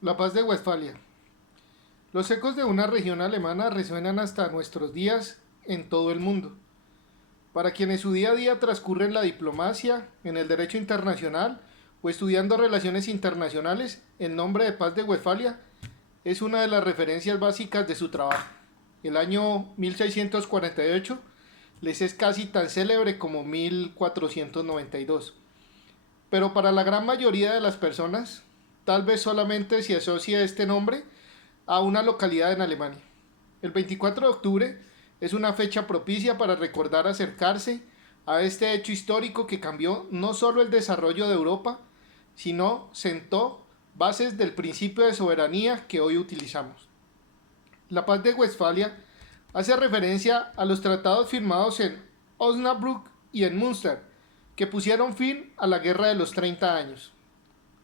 La paz de Westfalia. Los ecos de una región alemana resuenan hasta nuestros días en todo el mundo. Para quienes su día a día transcurre en la diplomacia, en el derecho internacional o estudiando relaciones internacionales, el nombre de Paz de Westfalia es una de las referencias básicas de su trabajo. El año 1648 les es casi tan célebre como 1492. Pero para la gran mayoría de las personas, tal vez solamente se asocia este nombre a una localidad en Alemania. El 24 de octubre es una fecha propicia para recordar acercarse a este hecho histórico que cambió no solo el desarrollo de Europa, sino sentó bases del principio de soberanía que hoy utilizamos. La paz de Westfalia hace referencia a los tratados firmados en Osnabrück y en Münster, que pusieron fin a la Guerra de los 30 años.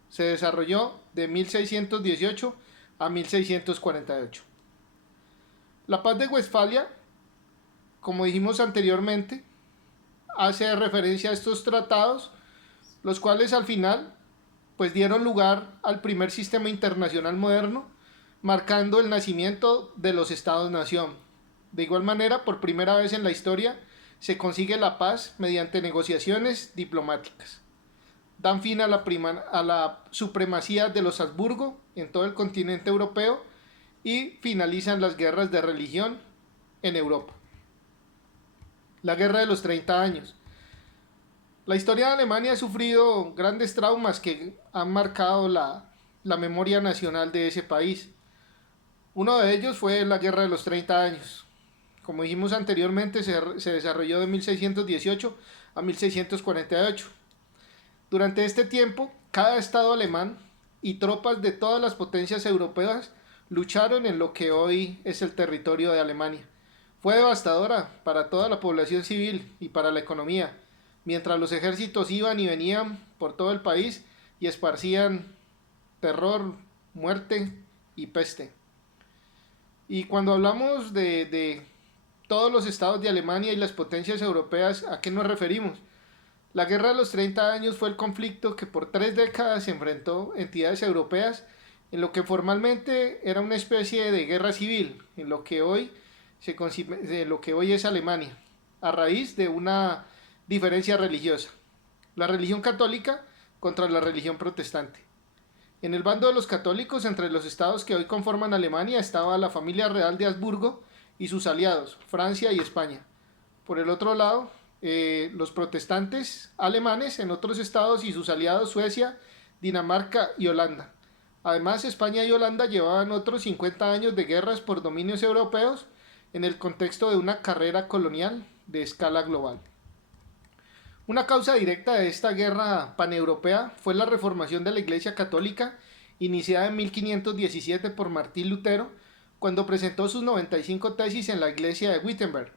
Se desarrolló de 1618 a 1648. La paz de Westfalia, como dijimos anteriormente, hace referencia a estos tratados, los cuales al final pues dieron lugar al primer sistema internacional moderno, marcando el nacimiento de los estados-nación. De igual manera, por primera vez en la historia, se consigue la paz mediante negociaciones diplomáticas. Dan fin a la supremacía de los Habsburgo en todo el continente europeo y finalizan las guerras de religión en Europa. La Guerra de los 30 años. La historia de Alemania ha sufrido grandes traumas que han marcado la memoria nacional de ese país. Uno de ellos fue la Guerra de los 30 años. Como dijimos anteriormente, se desarrolló de 1618 a 1648. Durante este tiempo, cada estado alemán y tropas de todas las potencias europeas lucharon en lo que hoy es el territorio de Alemania. Fue devastadora para toda la población civil y para la economía, mientras los ejércitos iban y venían por todo el país y esparcían terror, muerte y peste. Y cuando hablamos de todos los estados de Alemania y las potencias europeas, ¿a qué nos referimos? La Guerra de los 30 años fue el conflicto que por 3 décadas se enfrentó entidades europeas en lo que formalmente era una especie de guerra civil, en lo que hoy es Alemania, a raíz de una diferencia religiosa. La religión católica contra la religión protestante. En el bando de los católicos, entre los estados que hoy conforman Alemania, estaba la familia real de Habsburgo y sus aliados, Francia y España. Por el otro lado, los protestantes alemanes en otros estados y sus aliados Suecia, Dinamarca y Holanda. Además, España y Holanda llevaban otros 50 años de guerras por dominios europeos en el contexto de una carrera colonial de escala global. Una causa directa de esta guerra paneuropea fue la reformación de la Iglesia Católica, iniciada en 1517 por Martín Lutero, cuando presentó sus 95 tesis en la iglesia de Wittenberg.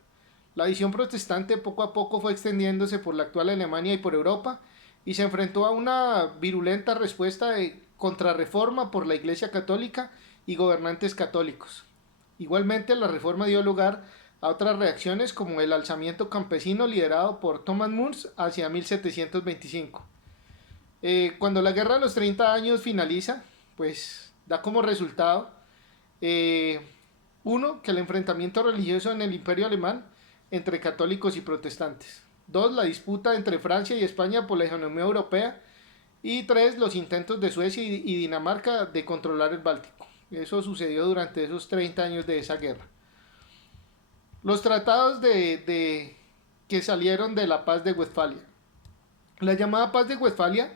La visión protestante poco a poco fue extendiéndose por la actual Alemania y por Europa, y se enfrentó a una virulenta respuesta de contrarreforma por la Iglesia Católica y gobernantes católicos. Igualmente, la reforma dio lugar a otras reacciones como el alzamiento campesino liderado por Thomas More hacia 1725. Cuando la guerra de los 30 años finaliza, pues da como resultado, uno, que el enfrentamiento religioso en el imperio alemán entre católicos y protestantes. Dos, la disputa entre Francia y España por la hegemonía europea. Y tres, los intentos de Suecia y Dinamarca de controlar el Báltico. Eso sucedió durante esos 30 años de esa guerra. Los tratados que salieron de la paz de Westfalia. La llamada paz de Westfalia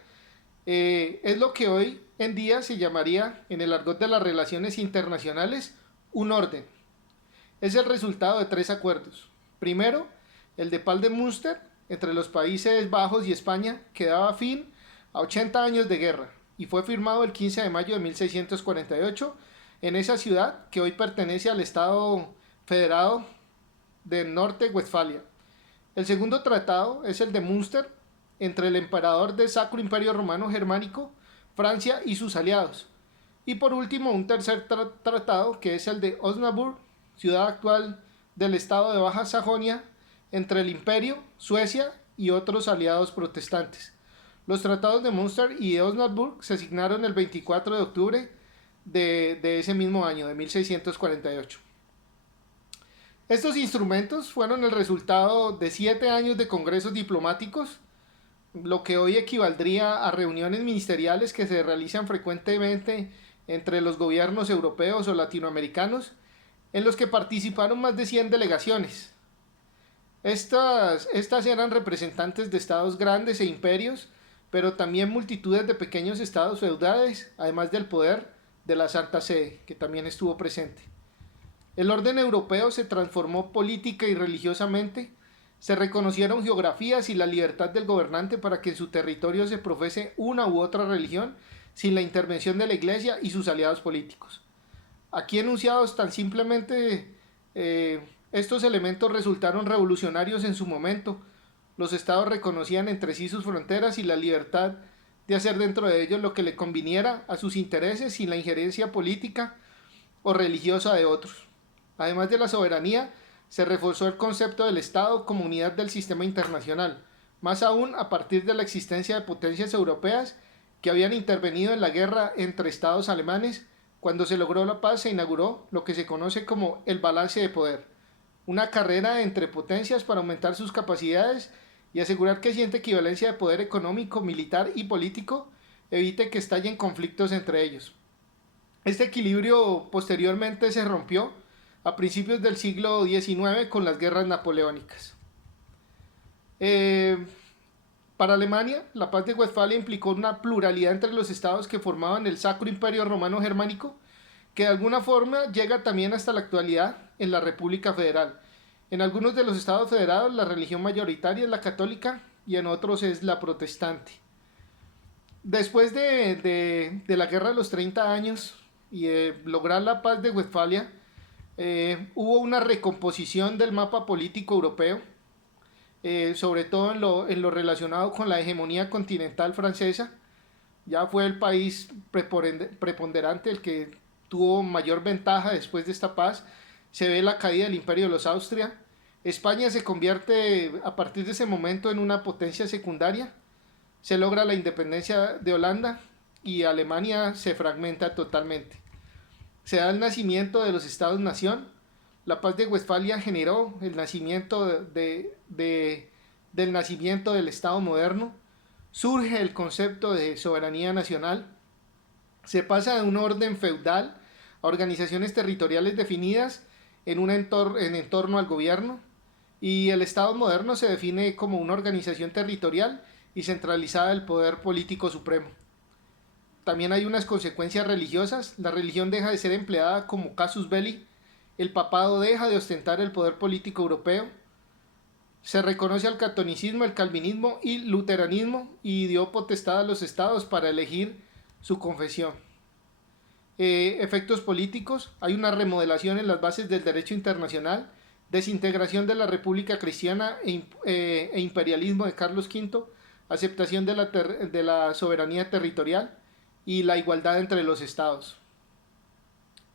es lo que hoy en día se llamaría, en el argot de las relaciones internacionales, un orden. Es el resultado de 3 acuerdos. Primero, el de paz de Münster entre los Países Bajos y España, que daba fin a 80 años de guerra y fue firmado el 15 de mayo de 1648 en esa ciudad que hoy pertenece al Estado Federado del Norte Westfalia. El segundo tratado es el de Münster entre el emperador del Sacro Imperio Romano Germánico, Francia y sus aliados. Y por último, un tercer tratado que es el de Osnabrück, ciudad actual del estado de Baja Sajonia, entre el Imperio, Suecia y otros aliados protestantes. Los tratados de Münster y de Osnabrück se signaron el 24 de octubre de ese mismo año, de 1648. Estos instrumentos fueron el resultado de 7 años de congresos diplomáticos, lo que hoy equivaldría a reuniones ministeriales que se realizan frecuentemente entre los gobiernos europeos o latinoamericanos, en los que participaron más de 100 delegaciones. Estas eran representantes de estados grandes e imperios, pero también multitudes de pequeños estados feudales, además del poder de la Santa Sede, que también estuvo presente. El orden europeo se transformó política y religiosamente, se reconocieron geografías y la libertad del gobernante para que en su territorio se profese una u otra religión sin la intervención de la Iglesia y sus aliados políticos. Aquí enunciados tan simplemente, estos elementos resultaron revolucionarios en su momento. Los estados reconocían entre sí sus fronteras y la libertad de hacer dentro de ellos lo que le conviniera a sus intereses sin la injerencia política o religiosa de otros. Además de la soberanía, se reforzó el concepto del Estado como unidad del sistema internacional, más aún a partir de la existencia de potencias europeas que habían intervenido en la guerra entre estados alemanes. Cuando se logró la paz, se inauguró lo que se conoce como el balance de poder, una carrera entre potencias para aumentar sus capacidades y asegurar que cierta equivalencia de poder económico, militar y político evite que estallen conflictos entre ellos. Este equilibrio posteriormente se rompió a principios del siglo XIX con las guerras napoleónicas. Para Alemania, la paz de Westfalia implicó una pluralidad entre los estados que formaban el Sacro Imperio Romano Germánico, que de alguna forma llega también hasta la actualidad en la República Federal. En algunos de los estados federados la religión mayoritaria es la católica y en otros es la protestante. Después de la Guerra de los 30 años y de lograr la paz de Westfalia, hubo una recomposición del mapa político europeo, sobre todo en lo relacionado con la hegemonía continental francesa. Ya fue el país preponderante el que tuvo mayor ventaja después de esta paz. Se ve la caída del imperio de los Austria. España se convierte a partir de ese momento en una potencia secundaria. Se logra la independencia de Holanda y Alemania se fragmenta totalmente. Se da el nacimiento de los estados-nación. La paz de Westfalia generó el nacimiento del nacimiento del Estado moderno. Surge el concepto de soberanía nacional. Se pasa de un orden feudal a organizaciones territoriales definidas en torno al gobierno. Y el Estado moderno se define como una organización territorial y centralizada del poder político supremo. También hay unas consecuencias religiosas. La religión deja de ser empleada como casus belli. El papado deja de ostentar el poder político europeo. Se reconoce al catolicismo, el calvinismo y luteranismo y dio potestad a los estados para elegir su confesión. Efectos políticos. Hay una remodelación en las bases del derecho internacional, desintegración de la República Cristiana e imperialismo de Carlos V, aceptación de la soberanía territorial y la igualdad entre los estados.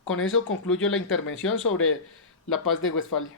Con eso concluyo la intervención sobre la paz de Westfalia.